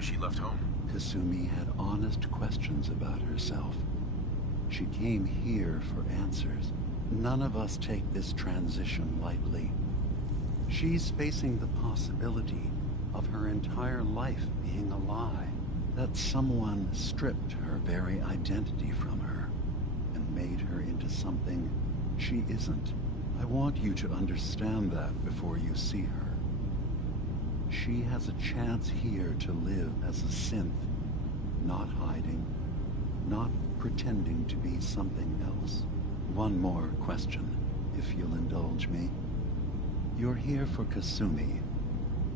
why she left home. Kasumi had honest questions about herself. She came here for answers. None of us take this transition lightly. She's facing the possibility of her entire life being a lie, that someone stripped her very identity from her and made her into something she isn't. I want you to understand that before you see her. She has a chance here to live as a synth, not hiding, not pretending to be something else. One more question, if you'll indulge me. You're here for Kasumi,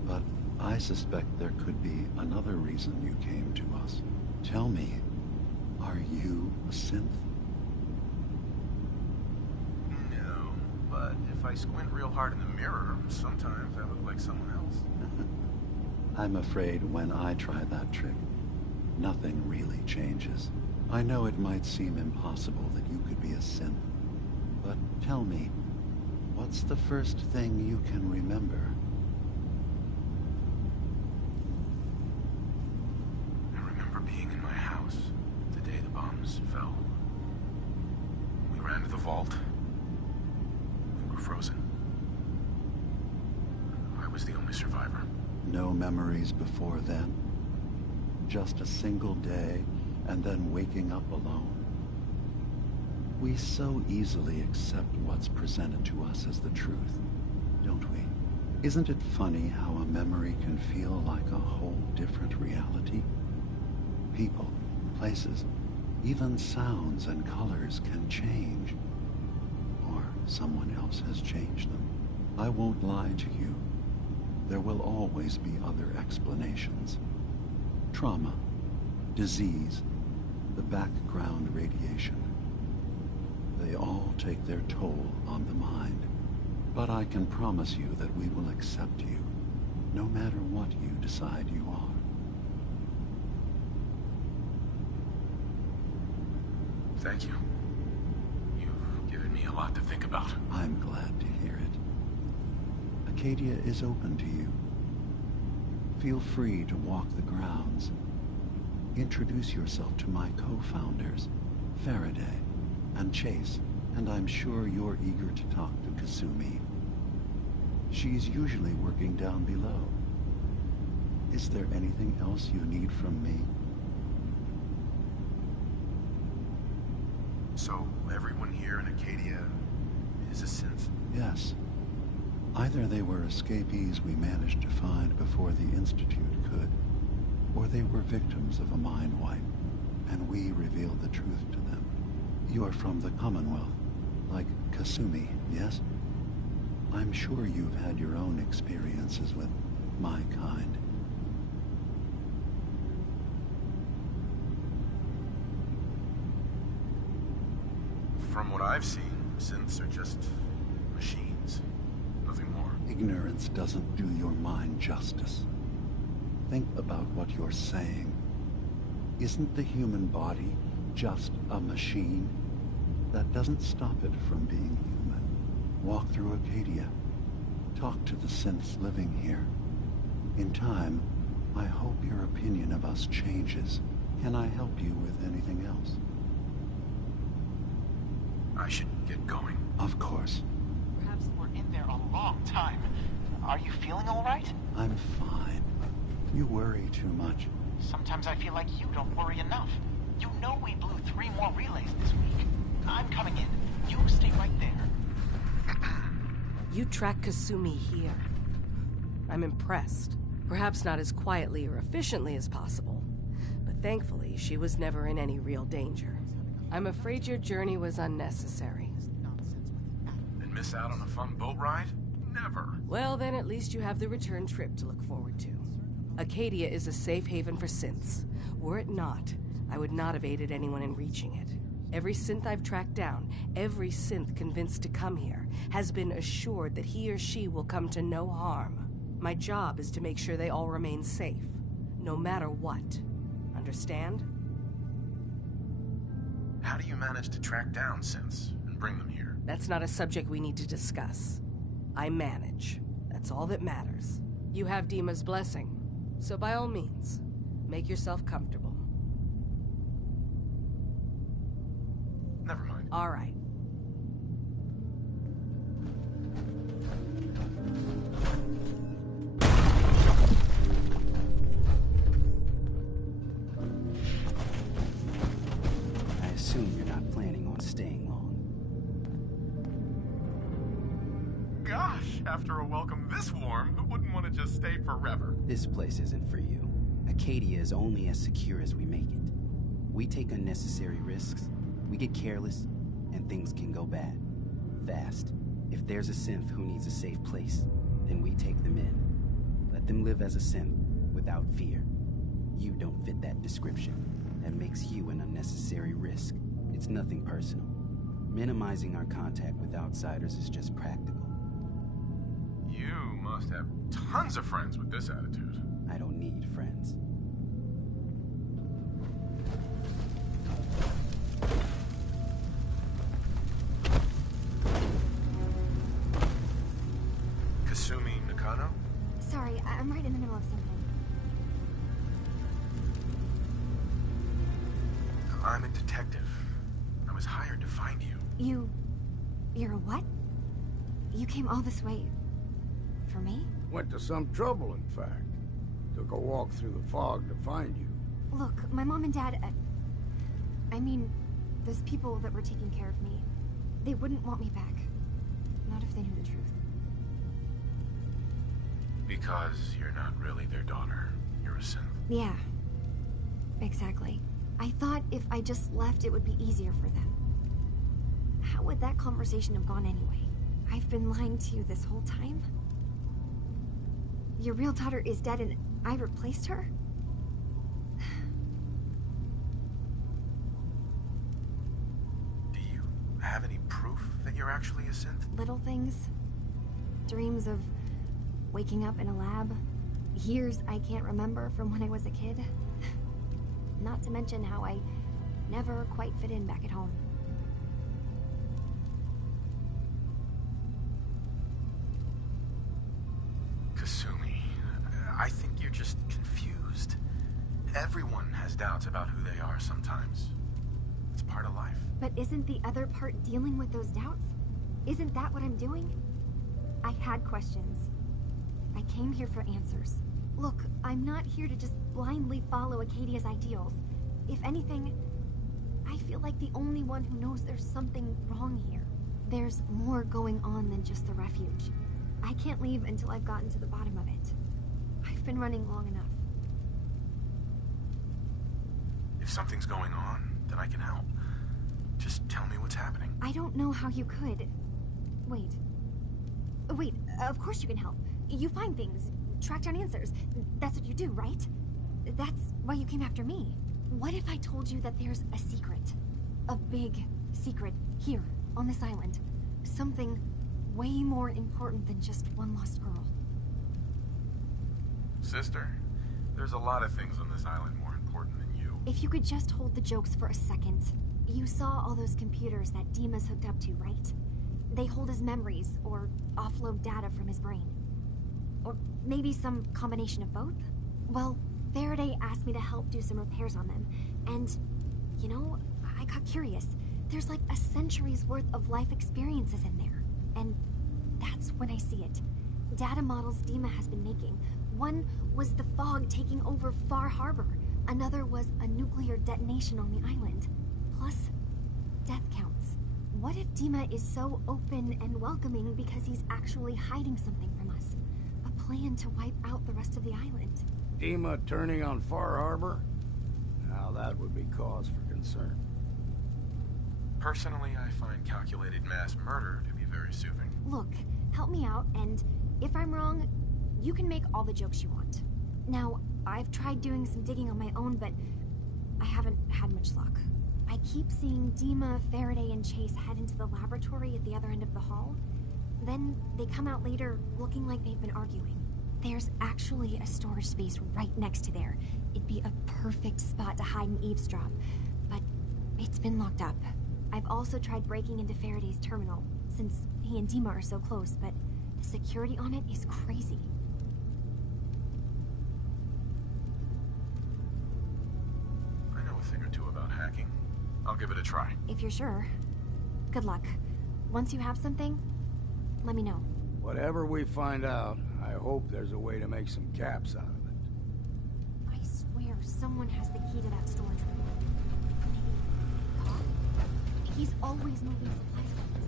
but I suspect there could be another reason you came to us. Tell me, are you a synth? No, but if I squint real hard in the mirror, sometimes I look like someone else. I'm afraid when I try that trick, nothing really changes. I know it might seem impossible that you could be a synth, but tell me, what's the first thing you can remember? I remember being in my house the day the bombs fell. We ran to the vault. We were frozen. I was the only survivor. No memories before then? Just a single day, and then waking up alone? We so easily accept what's presented to us as the truth, don't we? Isn't it funny how a memory can feel like a whole different reality? People, places, even sounds and colors can change. Or someone else has changed them. I won't lie to you. There will always be other explanations. Trauma, disease, the background radiation. They all take their toll on the mind. But I can promise you that we will accept you, no matter what you decide you are. Thank you. You've given me a lot to think about. I'm glad to hear it. Acadia is open to you. Feel free to walk the grounds. Introduce yourself to my co-founders, Faraday and Chase, and I'm sure you're eager to talk to Kasumi. She's usually working down below. Is there anything else you need from me? So, everyone here in Acadia is a synth? Yes. Either they were escapees we managed to find before the Institute could, or they were victims of a mind wipe, and we revealed the truth to them. You are from the Commonwealth, like Kasumi, yes? I'm sure you've had your own experiences with my kind. From what I've seen, synths are just machines. Nothing more. Ignorance doesn't do your mind justice. Think about what you're saying. Isn't the human body just a machine? That doesn't stop it from being human. Walk through Acadia. Talk to the synths living here. In time, I hope your opinion of us changes. Can I help you with anything else? I should get going. Of course. Perhaps we're in there a long time. Are you feeling all right? I'm fine. You worry too much. Sometimes I feel like you don't worry enough. You know we blew 3 more relays this week. I'm coming in. You stay right there. You track Kasumi here. I'm impressed. Perhaps not as quietly or efficiently as possible, but thankfully she was never in any real danger. I'm afraid your journey was unnecessary. And miss out on a fun boat ride? Never. Well, then at least you have the return trip to look forward to. Acadia is a safe haven for synths. Were it not, I would not have aided anyone in reaching it. Every synth I've tracked down, every synth convinced to come here, has been assured that he or she will come to no harm. My job is to make sure they all remain safe, no matter what. Understand? How do you manage to track down synths and bring them here? That's not a subject we need to discuss. I manage. That's all that matters. You have Dima's blessing, so by all means, Make yourself comfortable. Never mind. All right. I assume you're not planning on staying long. Gosh, after a welcome this warm, who wouldn't want to just stay forever? This place isn't for you. Acadia is only as secure as we make it. We take unnecessary risks, we get careless, and things can go bad. Fast. If there's a synth who needs a safe place, then we take them in. Let them live as a synth, without fear. You don't fit that description. That makes you an unnecessary risk. It's nothing personal. Minimizing our contact with outsiders is just practical. You must have tons of friends with this attitude. I don't need friends. Kasumi Nakano? Sorry, I'm right in the middle of something. I'm a detective. I was hired to find you. You're a what? You came all this way... for me? Went to some trouble, in fact. Took a walk through the fog to find you. Look, my mom and dad... I mean, those people that were taking care of me, they wouldn't want me back. Not if they knew the truth. Because you're not really their daughter. You're a synth. Yeah. Exactly. I thought if I just left, it would be easier for them. How would that conversation have gone anyway? I've been lying to you this whole time? Your real daughter is dead and I replaced her? Do you have any proof that you're actually a synth? Little things. Dreams of waking up in a lab. Years I can't remember from when I was a kid. Not to mention how I never quite fit in back at home. Kasumi, I think you're just confused. Everyone has doubts about who they are sometimes. It's part of life. But isn't the other part dealing with those doubts? Isn't that what I'm doing? I had questions. I came here for answers. Look, I'm not here to just blindly follow Acadia's ideals. If anything, I feel like the only one who knows there's something wrong here. There's more going on than just the refuge. I can't leave until I've gotten to the bottom of it. I've been running long enough. If something's going on, then I can help. Just tell me what's happening. I don't know how you could. Wait. Wait, of course you can help. You find things, track down answers. That's what you do, right? That's why you came after me. What if I told you that there's a secret? A big secret here, on this island. Something way more important than just one lost girl. Sister, there's a lot of things on this island more important than you. If you could just hold the jokes for a second. You saw all those computers that Dima's hooked up to, right? They hold his memories, or offload data from his brain. Or maybe some combination of both? Well, Faraday asked me to help do some repairs on them, and, you know, I got curious. There's like a century's worth of life experiences in there, and that's when I see it. Data models Dima has been making. One was the fog taking over Far Harbor. Another was a nuclear detonation on the island. Plus, death counts. What if Dima is so open and welcoming because he's actually hiding something from us? A plan to wipe out the rest of the island. Dima turning on Far Harbor? Now that would be cause for concern. Personally, I find calculated mass murder to be very soothing. Look, help me out, and if I'm wrong, you can make all the jokes you want. Now, I've tried doing some digging on my own, but I haven't had much luck. I keep seeing Dima, Faraday, and Chase head into the laboratory at the other end of the hall. Then they come out later looking like they've been arguing. There's actually a storage space right next to there. It'd be a perfect spot to hide and eavesdrop, but it's been locked up. I've also tried breaking into Faraday's terminal, since he and Dima are so close, but the security on it is crazy. I'll give it a try. If you're sure. Good luck. Once you have something, let me know. Whatever we find out, I hope there's a way to make some caps out of it. I swear someone has the key to that storage room. Maybe Cop? He's always moving supplies like this.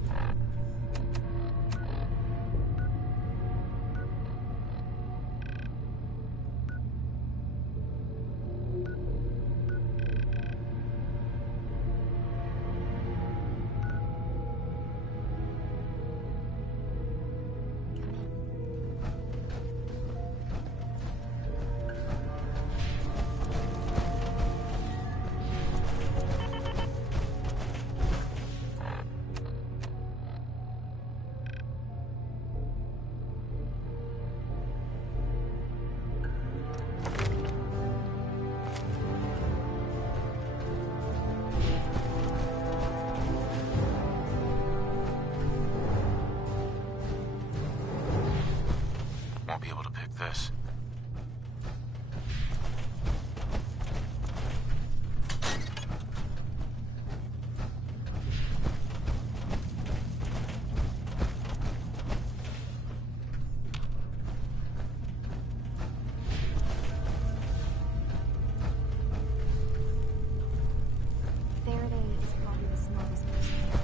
Won't be able to pick this. Faraday is probably the smartest person here.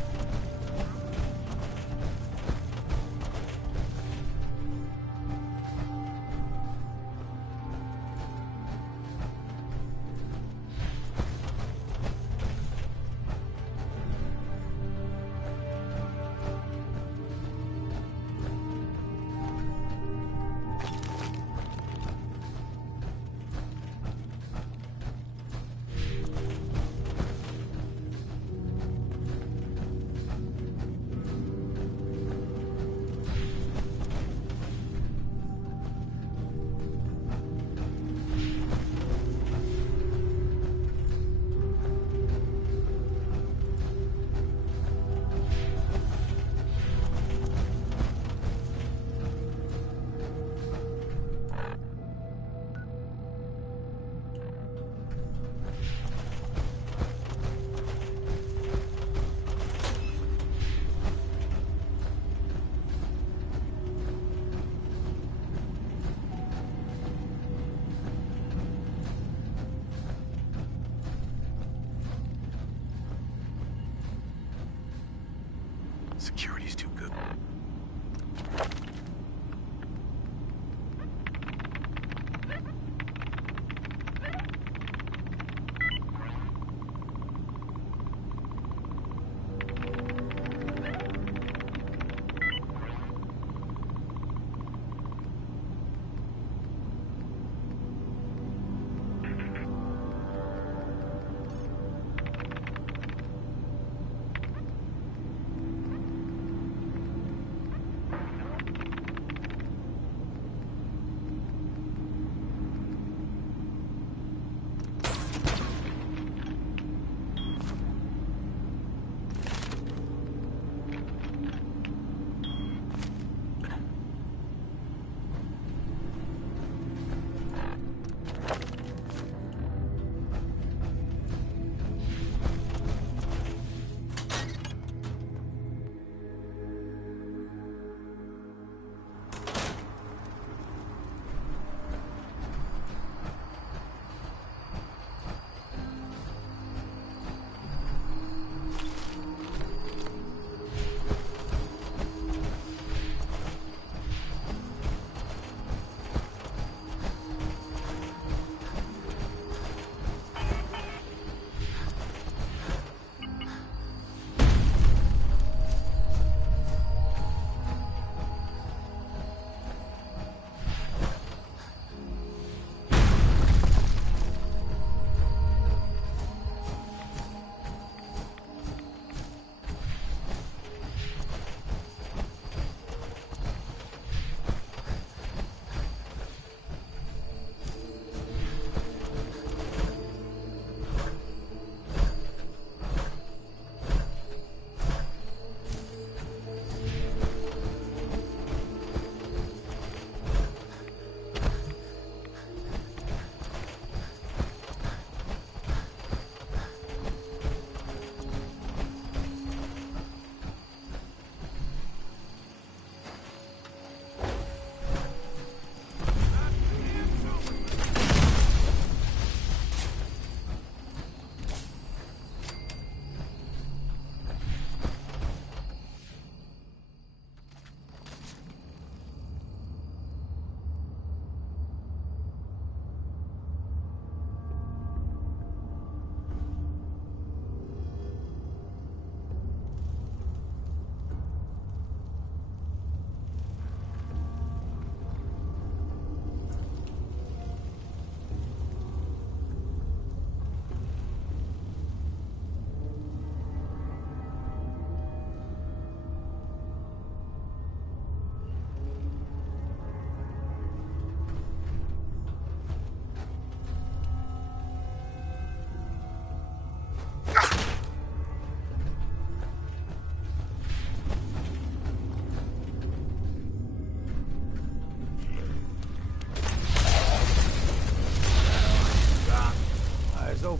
Security's too good.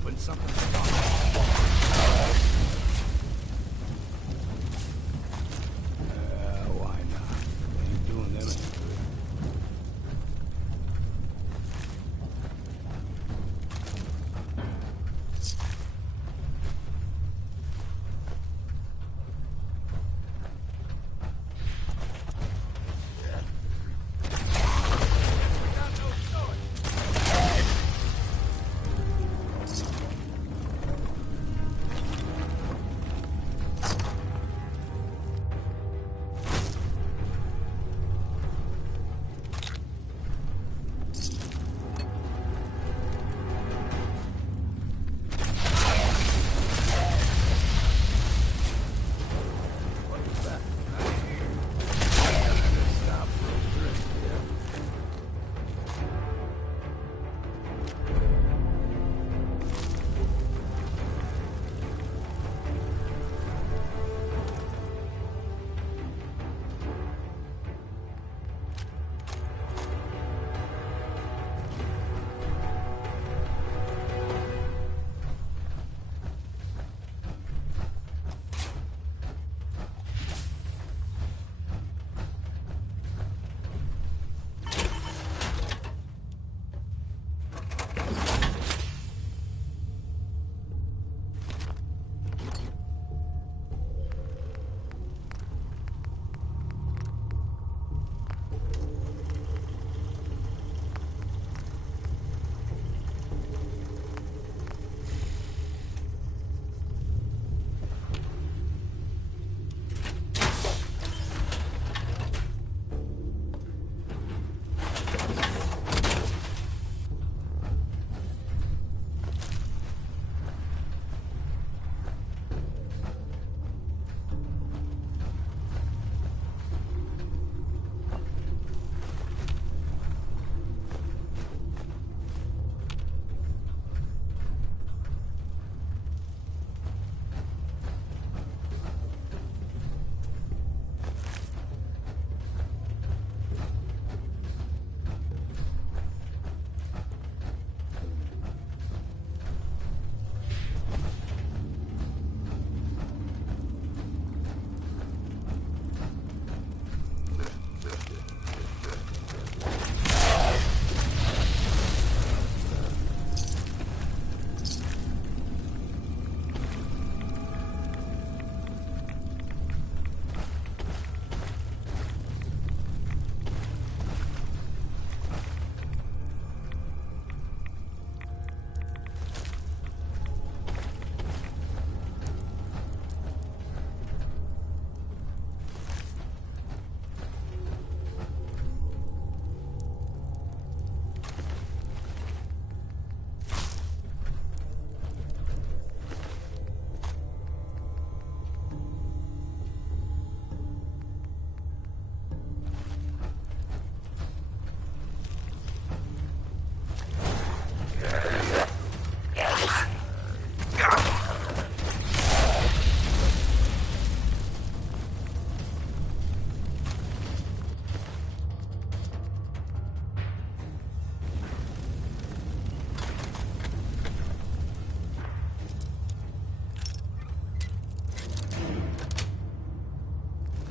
hoping something. Why not? Ain't doing them any good.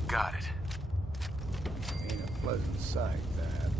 Got it. Ain't a pleasant sight, that.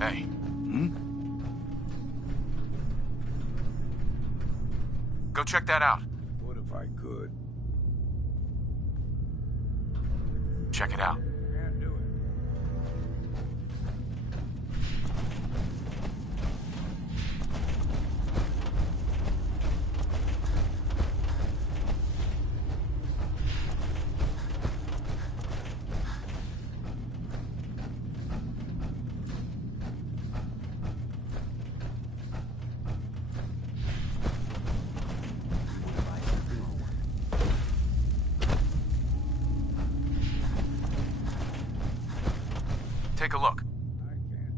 Hey. Go check that out. What if I could? Check it out. Can't do it. Take a look. I can't do it.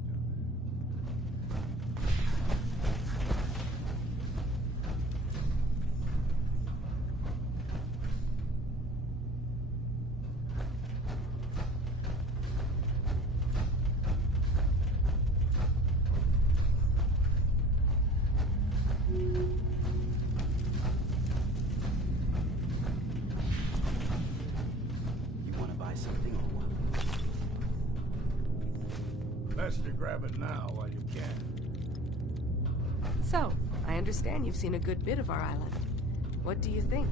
You want to buy something or what? Best to grab it now while you can. So, I understand you've seen a good bit of our island. What do you think?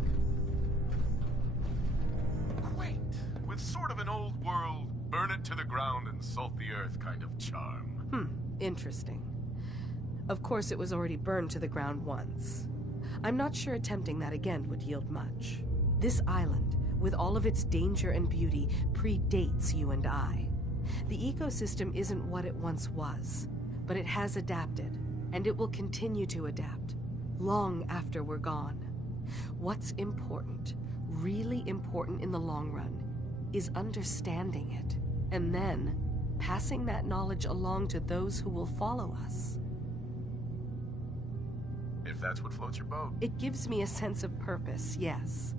Quaint, with sort of an old world, burn it to the ground and salt the earth kind of charm. Interesting. Of course, it was already burned to the ground once. I'm not sure attempting that again would yield much. This island, with all of its danger and beauty, predates you and I. The ecosystem isn't what it once was, but it has adapted, and it will continue to adapt, long after we're gone. What's important, really important in the long run, is understanding it, and then passing that knowledge along to those who will follow us. If that's what floats your boat. It gives me a sense of purpose, yes.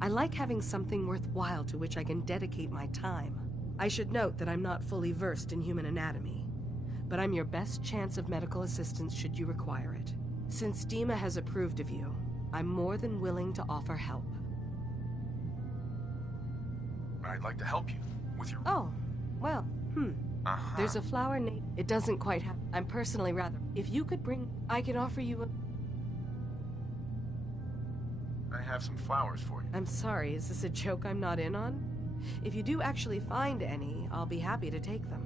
I like having something worthwhile to which I can dedicate my time. I should note that I'm not fully versed in human anatomy, but I'm your best chance of medical assistance should you require it. Since Dima has approved of you, I'm more than willing to offer help. I'd like to help you with your... Oh, well, There's a flower named... It doesn't quite have... I'm personally rather... If you could bring... I can offer you a... I have some flowers for you. I'm sorry, is this a joke I'm not in on? If you do actually find any, I'll be happy to take them.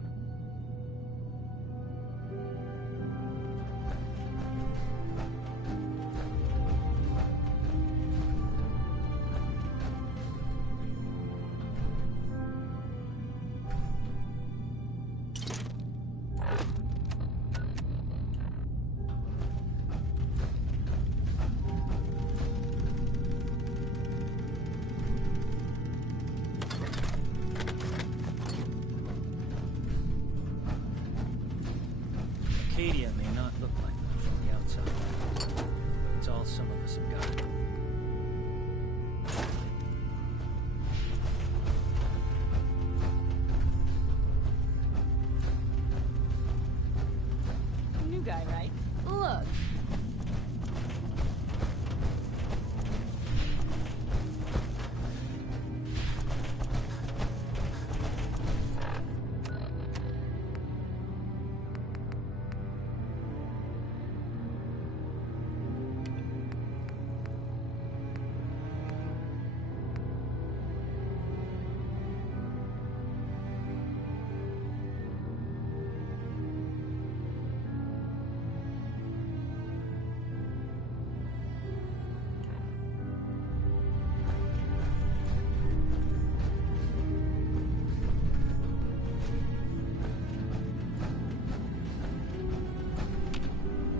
Acadia may not look like that from the outside, but it's all some of us have got. New guy, right? Look.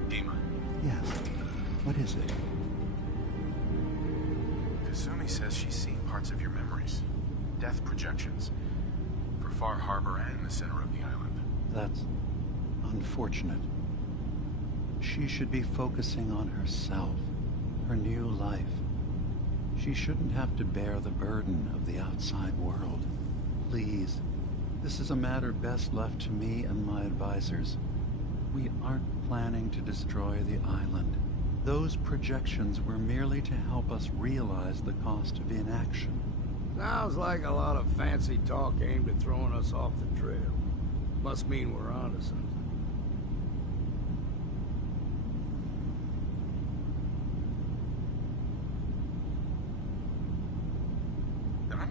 Dima, Yes. What is it? Kasumi says she's seen parts of your memories. Death projections. For Far Harbor and the center of the island. That's unfortunate. She should be focusing on herself, her new life. She shouldn't have to bear the burden of the outside world. Please, this is a matter best left to me and my advisors. We aren't planning to destroy the island. Those projections were merely to help us realize the cost of inaction. Sounds like a lot of fancy talk aimed at throwing us off the trail. Must mean we're onto something.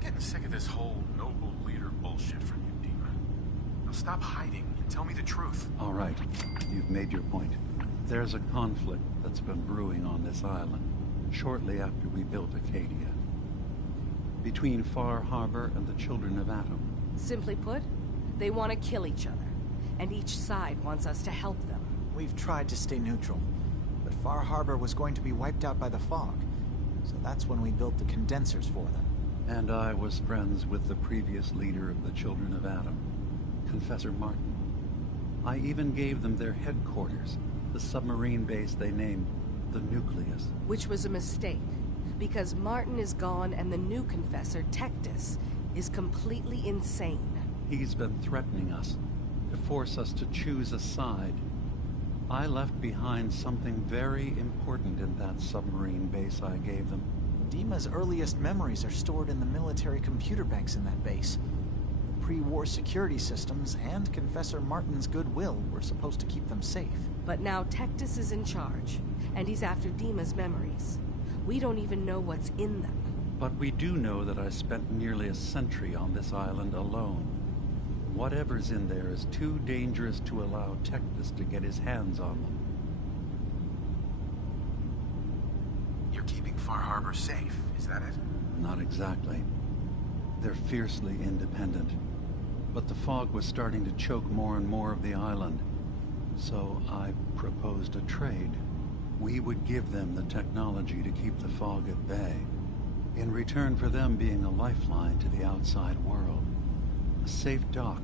getting sick of this whole noble leader bullshit from you, Dima. Now stop hiding and tell me the truth. All right, you've made your point. There's a conflict that's been brewing on this island shortly after we built Acadia. Between Far Harbor and the Children of Atom. Simply put, they want to kill each other, and each side wants us to help them. We've tried to stay neutral, but Far Harbor was going to be wiped out by the fog, so that's when we built the condensers for them. And I was friends with the previous leader of the Children of Atom, Confessor Martin. I even gave them their headquarters, the submarine base they named the Nucleus. Which was a mistake, because Martin is gone and the new Confessor, Tectus, is completely insane. He's been threatening us, to force us to choose a side. I left behind something very important in that submarine base I gave them. Dima's earliest memories are stored in the military computer banks in that base. The pre-war security systems and Confessor Martin's goodwill were supposed to keep them safe. But now Tectus is in charge, and he's after Dima's memories. We don't even know what's in them. But we do know that I spent nearly a century on this island alone. Whatever's in there is too dangerous to allow Tectus to get his hands on them. You're keeping Far Harbor safe, is that it? Not exactly. They're fiercely independent. But the fog was starting to choke more and more of the island. So I proposed a trade. We would give them the technology to keep the fog at bay, in return for them being a lifeline to the outside world. A safe dock,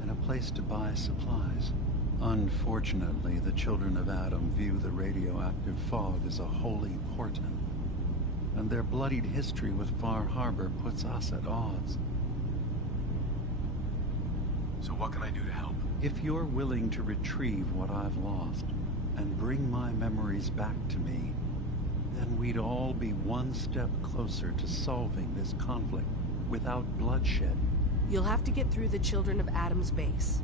and a place to buy supplies. Unfortunately, the Children of Atom view the radioactive fog as a holy portent, and their bloodied history with Far Harbor puts us at odds. So what can I do to help? If you're willing to retrieve what I've lost, and bring my memories back to me, then we'd all be one step closer to solving this conflict without bloodshed. You'll have to get through the Children of Atom's base.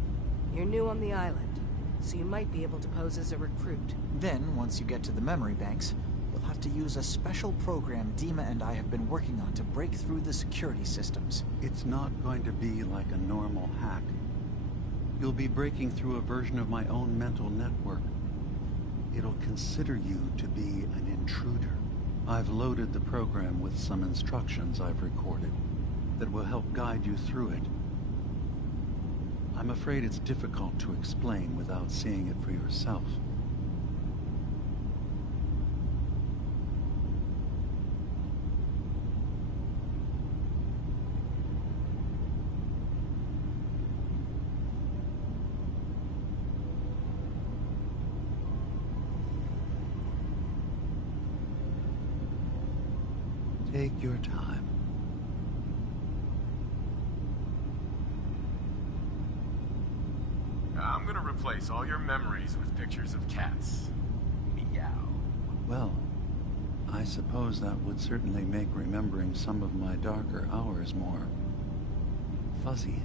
You're new on the island, so you might be able to pose as a recruit. Then, once you get to the memory banks, you'll have to use a special program Dima and I have been working on to break through the security systems. It's not going to be like a normal hack. You'll be breaking through a version of my own mental network. It'll consider you to be an intruder. I've loaded the program with some instructions I've recorded that will help guide you through it. I'm afraid it's difficult to explain without seeing it for yourself. Take your time. I'm gonna replace all your memories with pictures of cats. Meow. Well, I suppose that would certainly make remembering some of my darker hours more fuzzy.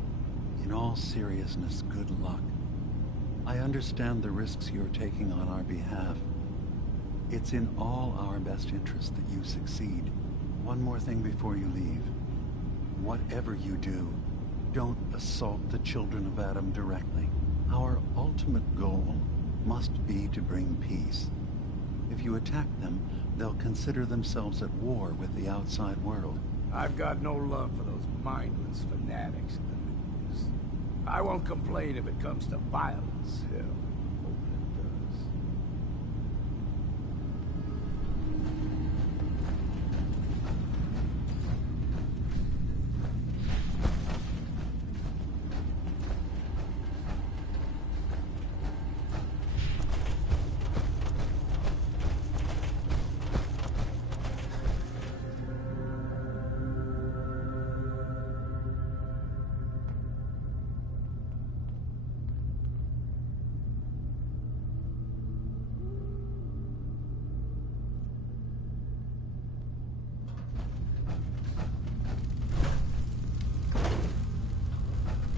In all seriousness, good luck. I understand the risks you're taking on our behalf. It's in all our best interest that you succeed. One more thing before you leave. Whatever you do, don't assault the Children of Atom directly. Our ultimate goal must be to bring peace. If you attack them, they'll consider themselves at war with the outside world. I've got no love for those mindless fanatics at the Nucleus. I won't complain if it comes to violence. Hell, hoping it does.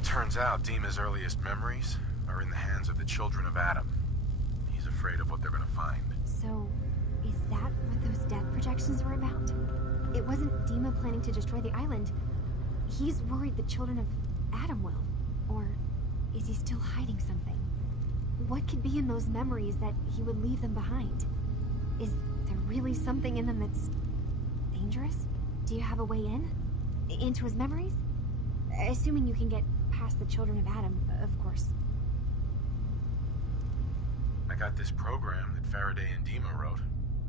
Turns out Dima's earliest memories are in the hands of the Children of Atom. He's afraid of what they're gonna find. So, is that what those death projections were about? it wasn't Dima planning to destroy the island. He's worried the children of Adam will. Or is he still hiding something? What could be in those memories that he would leave them behind? Is there really something in them that's dangerous? Do you have a way in? Into his memories? Assuming you can get past the children of Adam, of course. I got this program that Faraday and Dima wrote.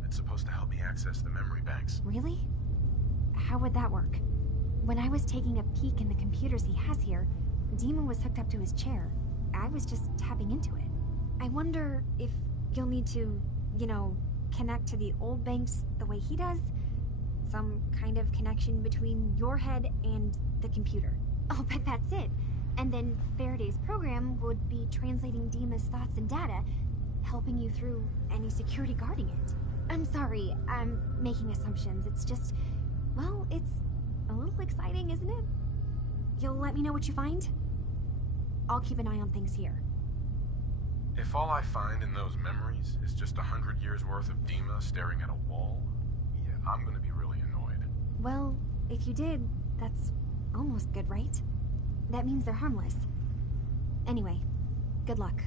It's supposed to help me access the memory banks. Really? How would that work? When I was taking a peek in the computers he has here, Dima was hooked up to his chair. I was just tapping into it. I wonder if you'll need to, connect to the old banks the way he does? Some kind of connection between your head and the computer. I'll bet that's it. And then Faraday's program would be translating Dima's thoughts and data, helping you through any security guarding it. I'm sorry, I'm making assumptions. It's just, well, it's a little exciting, isn't it? You'll let me know what you find? I'll keep an eye on things here. If all I find in those memories is just 100 years worth of Dima staring at a wall, yeah, I'm gonna be really annoyed. Well, if you did, that's almost good, right? That means they're harmless. Anyway, good luck.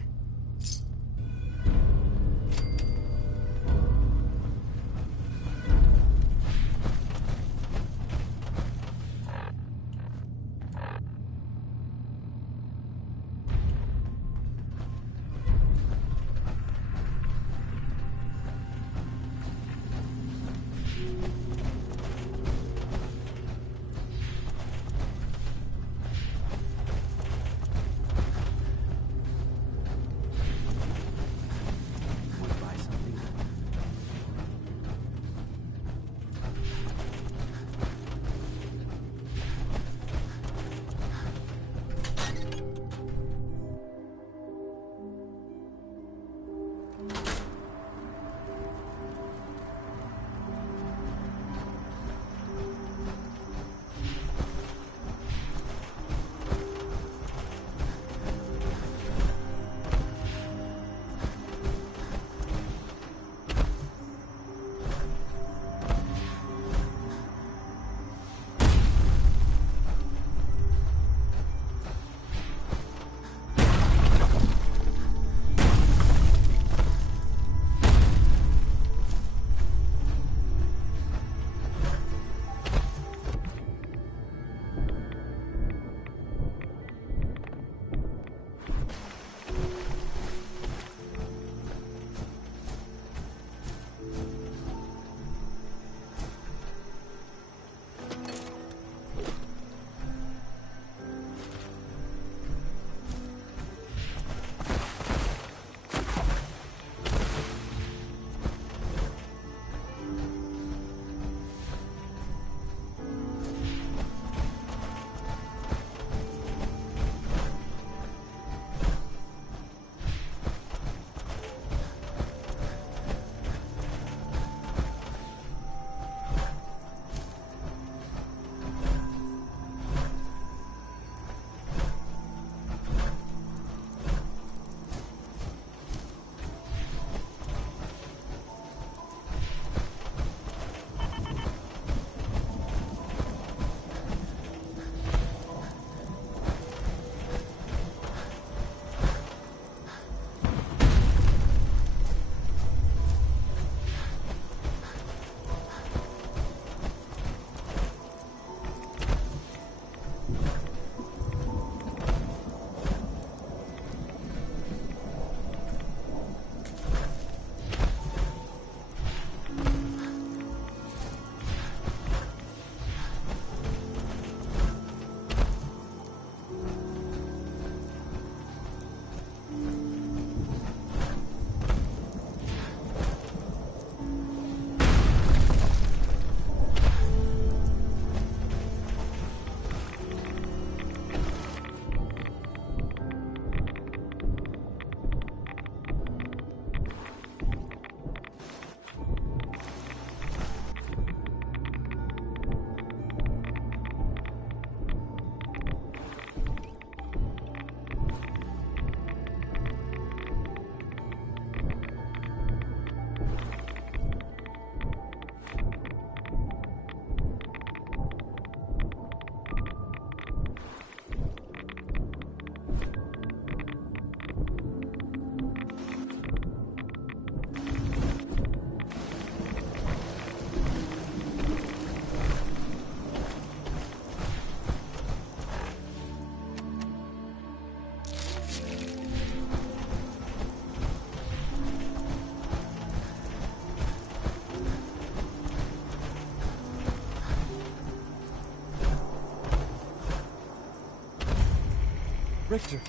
Richter,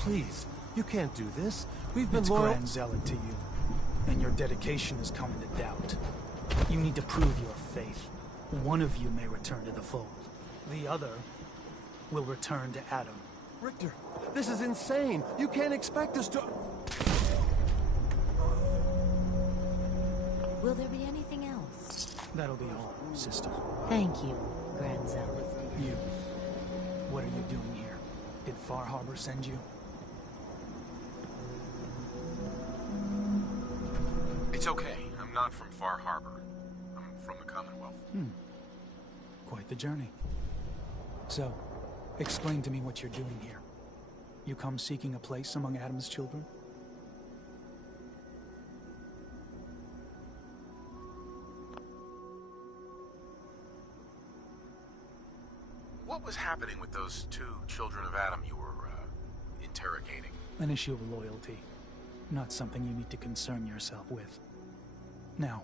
please. You can't do this. We've been It's loyal... Grand Zealot to you, and your dedication has come into doubt. You need to prove your faith. One of you may return to the fold. The other will return to Adam. Richter, this is insane. You can't expect us to... Will there be anything else? That'll be all, sister. Thank you, Grand Zealot. You. What are you doing here? Did Far Harbor send you? It's okay. I'm not from Far Harbor. I'm from the Commonwealth. Quite the journey. So, explain to me what you're doing here. You come seeking a place among Adam's children? What was happening with those two children of Adam you were, interrogating? An issue of loyalty. Not something you need to concern yourself with. Now,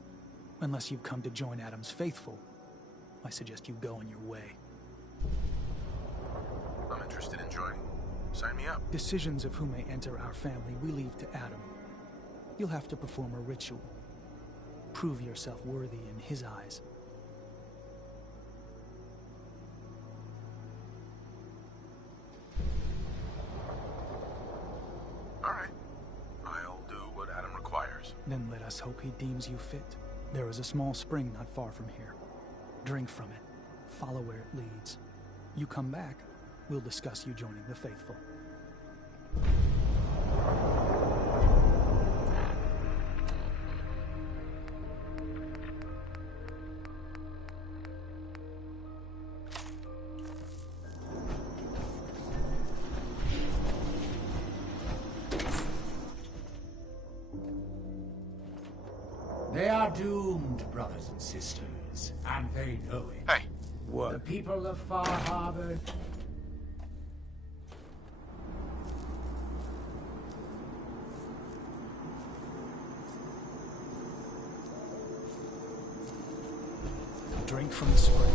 unless you've come to join Adam's faithful, I suggest you go on your way. I'm interested in joining. Sign me up. Decisions of who may enter our family we leave to Adam. You'll have to perform a ritual. Prove yourself worthy in his eyes. All right. I'll do what Adam requires. Then let us hope he deems you fit. There is a small spring not far from here. Drink from it. Follow where it leads. You come back, we'll discuss you joining the faithful. They are doomed, brothers and sisters, and they know it. Hey. What? The people of Far Harbor... Drink from the spring.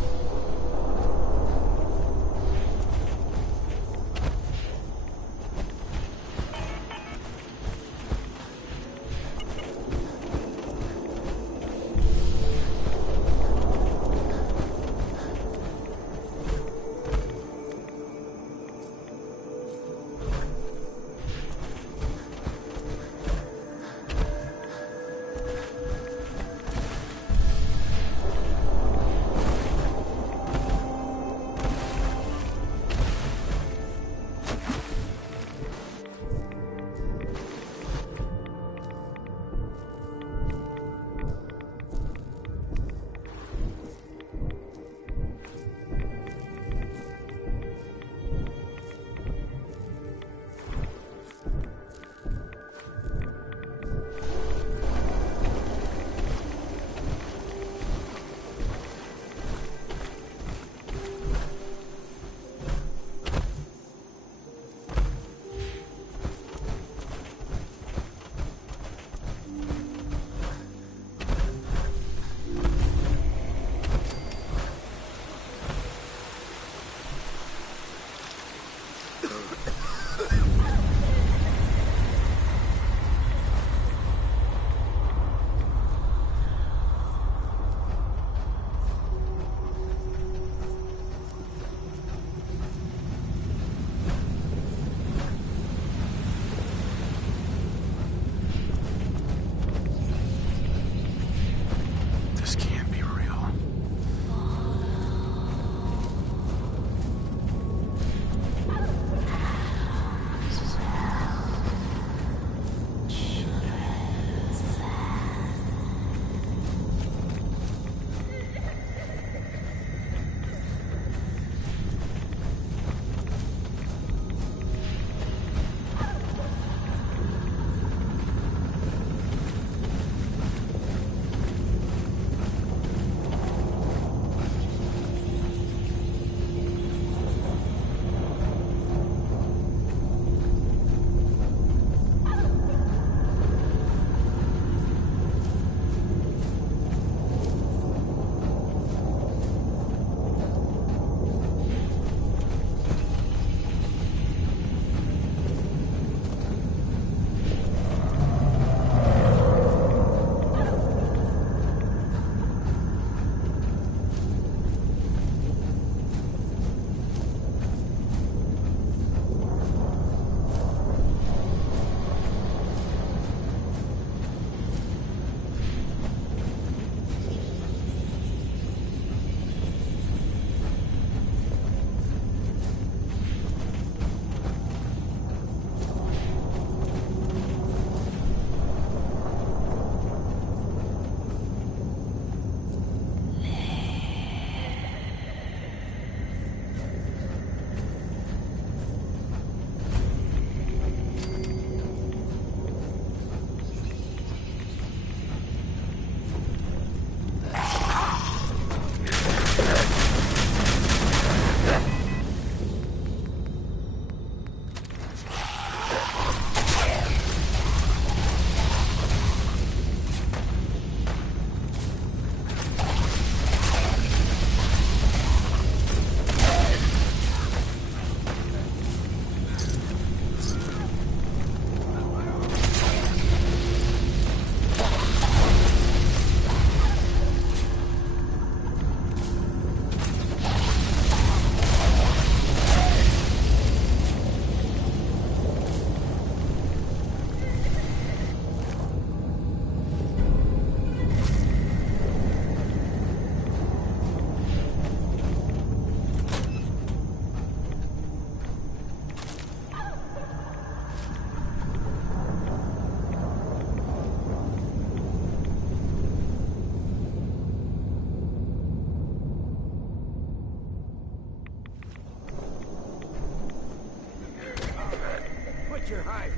you're hiding.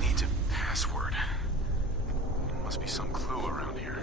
Needs a password. Must be some clue around here.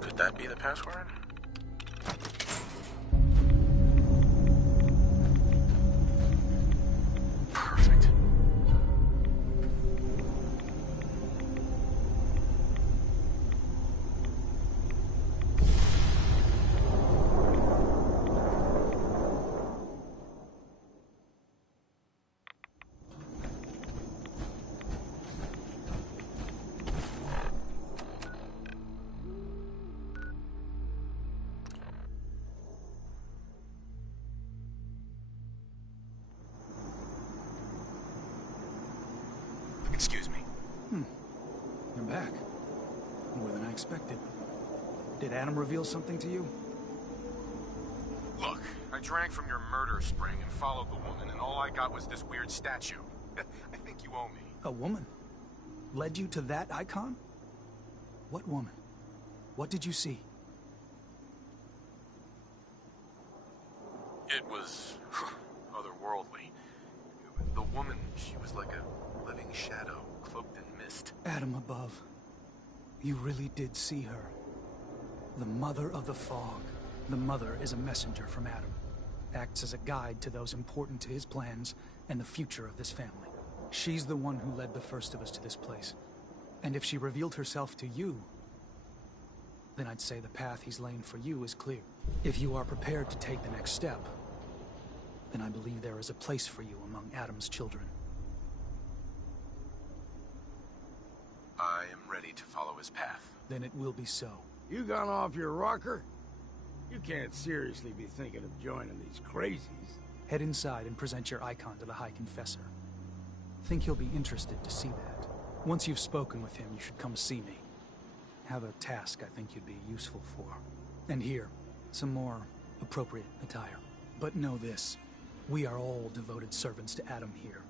Could that be the password? Perfect. Excuse me. You're back. More than I expected. Did Adam reveal something to you? Look, I drank from your murder spring and followed the woman, and all I got was this weird statue. I think you owe me. A woman? Led you to that icon? What woman? What did you see? It was otherworldly. The woman, she was like a living shadow, cloaked in mist. Adam above. You really did see her. The Mother of the Fog. The Mother is a messenger from Adam. Acts as a guide to those important to his plans and the future of this family. She's the one who led the first of us to this place. And if she revealed herself to you, then I'd say the path he's laying for you is clear. If you are prepared to take the next step, then I believe there is a place for you among Adam's children. I am ready to follow his path. Then it will be so. You gone off your rocker? You can't seriously be thinking of joining these crazies. Head inside and present your icon to the High Confessor. Think he'll be interested to see that. Once you've spoken with him, you should come see me. Have a task I think you'd be useful for. And here, some more appropriate attire. But know this, we are all devoted servants to Adam here.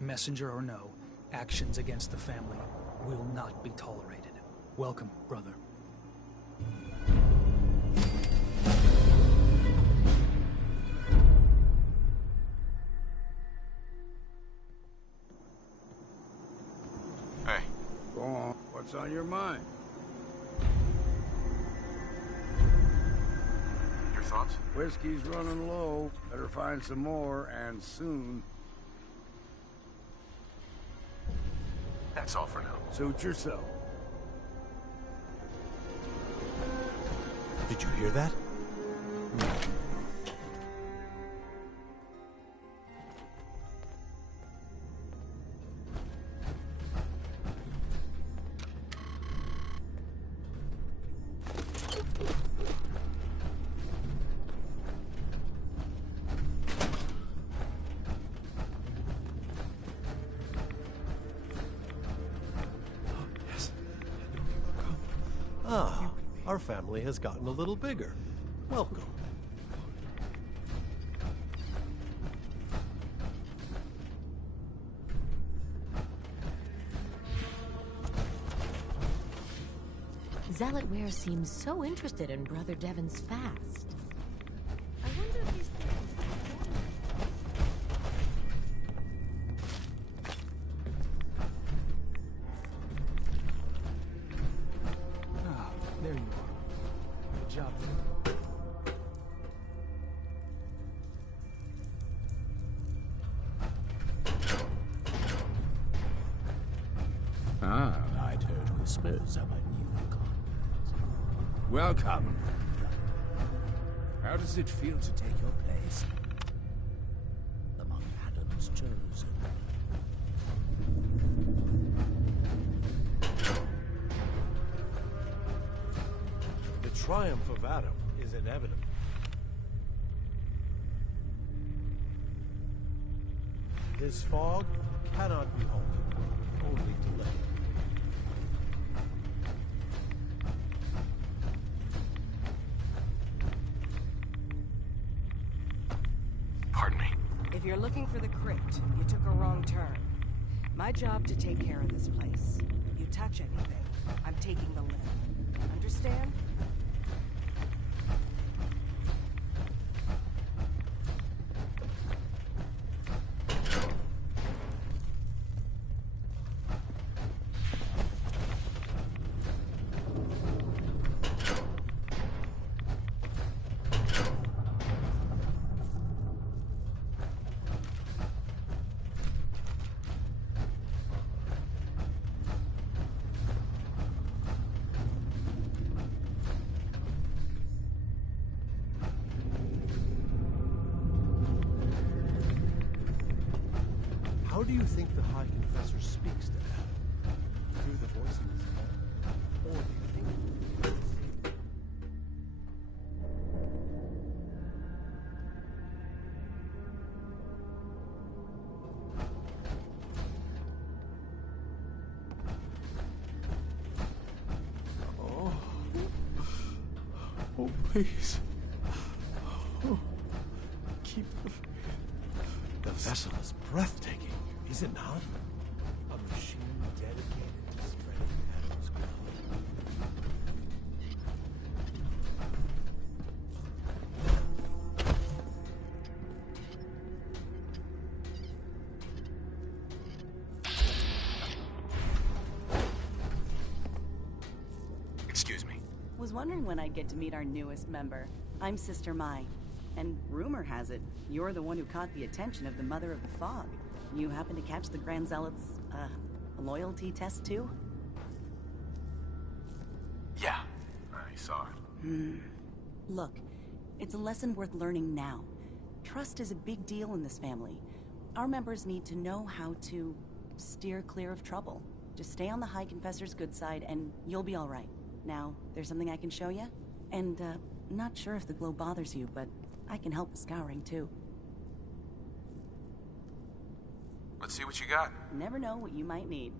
Messenger or no, actions against the family will not be tolerated. Welcome, brother. Hey. Go on. What's on your mind? Your thoughts? Whiskey's running low. Better find some more, and soon. That's all for now. Suit yourself. Did you hear that? Ah, our family has gotten a little bigger. Welcome. Zealot Ware seems so interested in Brother Devon's fast. I wonder if these There you are. Good job. I'd heard whispers of a new convent. Welcome. How does it feel to take your place among Adam's chosen? The triumph of Adam is inevitable. His fog cannot be halted, only delayed. Pardon me. If you're looking for the crypt, you took a wrong turn. My job to take care of this place. You touch anything, I'm taking the limb. Understand? How do you think the High Confessor speaks to Adam? Through the voice in his head? Or do you think... Oh, please. Oh, keep the faith. The vessel is breathtaking, is it not? A machine dedicated to spreading Adam's glory. Excuse me. Was wondering when I'd get to meet our newest member. I'm Sister Mai. And rumor has it, you're the one who caught the attention of the Mother of the Fog. You happen to catch the Grand Zealot's, loyalty test too? Yeah, I saw it. Look, it's a lesson worth learning now. Trust is a big deal in this family. Our members need to know how to steer clear of trouble. Just stay on the High Confessor's good side and you'll be alright. Now, there's something I can show you? And, not sure if the glow bothers you, but I can help with scouring too. Let's see what you got. Never know what you might need.